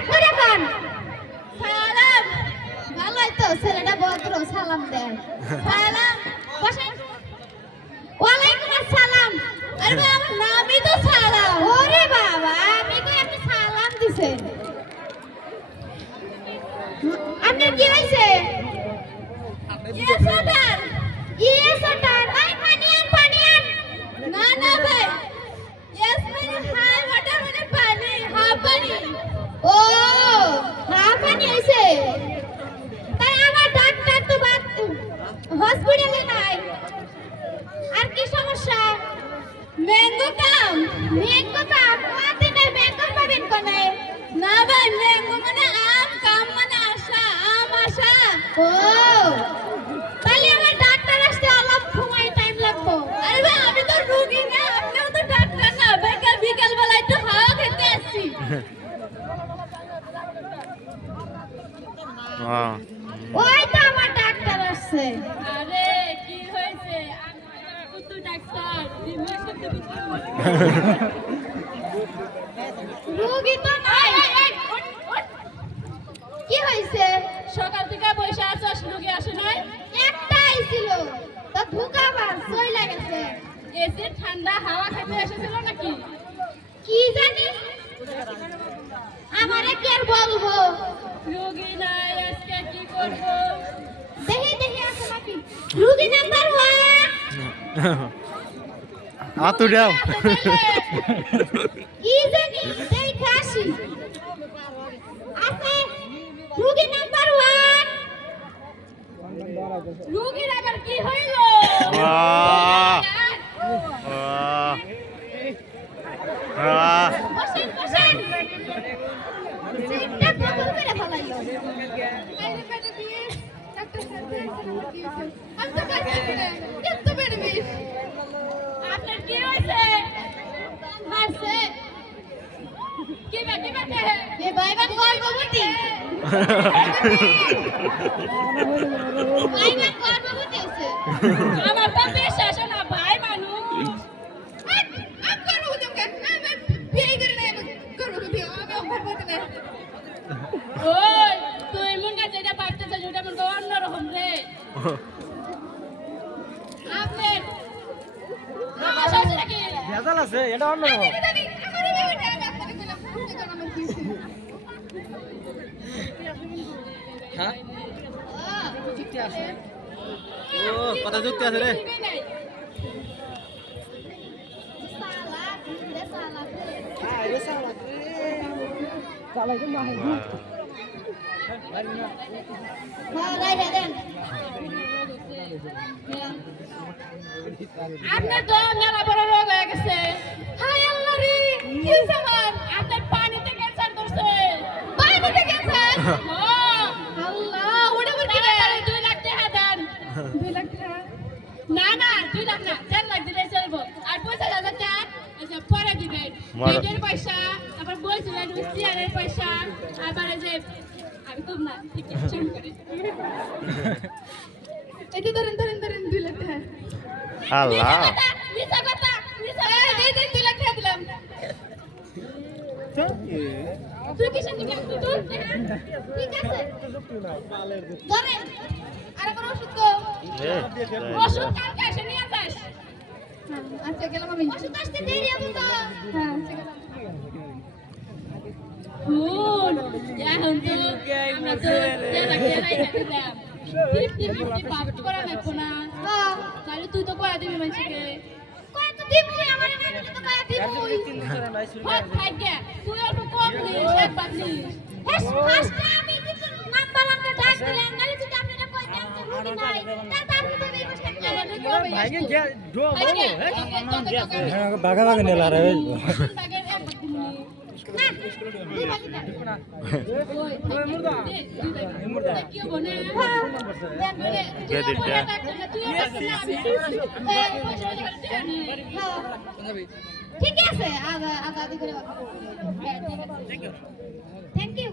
হঠাৎ করে কোন সালাম ভালোই তো ছেলেটা ভদ্র সালাম দেয় সালাম বসেন ওয়ালাইকুম আসসালাম আরে আমার নামই তো সালাম ওরে বাবা আমি তো আপনি সালাম দিছেন আপনার কি হইছে ইয়েস ওটার আই পানিয়ান না না ভাই ইয়েস মানে হাই ওয়াটার মানে পানি হাফ পানি ও হাফ পানি হইছে তাই আমার ডাক্তার তো বাদ হসপিটালে নাই আর কি সমস্যা ম্যাঙ্গো কাম কোয়াদিনে ম্যাঙ্গো পাবেন কোনে না ভাই ম্যাঙ্গো মানে আম কাম মানে আশা আম আশা ও তাহলে আমার ডাক্তার আসতে অল্প সময় টাইম লাগবে আরে ভাই আমি তো রোগী না আপনিও তো ডাক্তার না বিকাল বেলা একটু হাওয়া খেতে আসছি ওই তো আমার ডাক্তার আসছে আরে কি হয়েছে আমি তো ডাক্তার রোগী তো নাই কি হয়েছে সকাল থেকে বসে আছিস রোগী আসে নাই একটাই ছিল তো ধুকাবার চলে গেছে এসে ঠান্ডা হাওয়া খেতে এসেছিল নাকি কি জানি আমারে কি আর বলবো রোগী নাই আজকে কি করব দেখি আছে নাকি রোগী নাম্বার 1 আতু দাও কি জানি দেখে আসি আছে রোগী নাম্বার 1 রোগীর আবার কি হইল বসেন সিটটা কবুল করে ফলাইলো আইরে পেটে দিয়ে ডাক্তার সাহেব আমি তো কাছে না কত বেরবি আপনার কি হইছে মারছে কি বাকি এ ভাইবান গর্ভবতী ভাইবান গর্ভবতী আছে আমার তো বিশ্বাস না ভাই মানুষ আমি গর্ভবতী আমি বিয়ে করে নাই গর্ভবতী আমি গর্ভবতী না ওই তুই মন কাছে এটা ভাবতেছ যেটা মন অন্যরকম রে আপনি ভেজাল আছে এটা অন্যরকম হ্যাঁ ও কথা যুক্তি আছে রে আপনার তো মেলা বড় রোগ হয়ে গেছে হায় আল্লাহ রে কি হইছে আমার আপনার পানিতে ক্যান্সার ধরছে পানিতে ক্যান্সার আল্লাহ ওটা বলতে 2 লাখ টাকা দেন 2 লাখ টাকা না 2 লাখ না 4 লাখ দিলে চলবে আর 50,000 টাকা আচ্ছা পরে দিবেন বেডের পয়সা আবার বলছিলেন চেয়ারের পয়সা আবার যে আমি তো না ঠিক আছে করি এই তো ধরেন 2 লাখ টাকা আল্লাহ মিছা কথা এই 2 লাখ টাকা দিলাম তুই কিসের দিকে তুই ঠিক আছে ধরেন আর কোন ওষুধ কো ওষুধ কালকে এসে নিয়ে যাস আচ্ছা গেলাম আমি ওষুধ আসতে দেরি হবে তো হ্যাঁ আচ্ছা গেলাম ফুল এখন তো আমরা তো দিলাম 50-50 ভাগ করা লাগবে না তাহলে তুই তো কয়া দিবি মানুষকে কয়া তো দিবি আমার নানি তো কয়া দিবি হট ভাগ্য তুই অল্প কম নিস একবার নিস ফার্স্ট আমি কিন্তু নাম্বার আমরা ডাক দিলাম নালে যদি আপনারা কই দেন যে রুগী নাই তারপর তো এই বসে আমাদের কবে ভাইকে কে ডো হ্যাঁ বাগা বাগা নেলা রে বাগের এক না দুই বাকি না ওই মুর্দা কি বনে কে দিটা ঠিক আছে আদা আদি করে থ্যাংক ইউ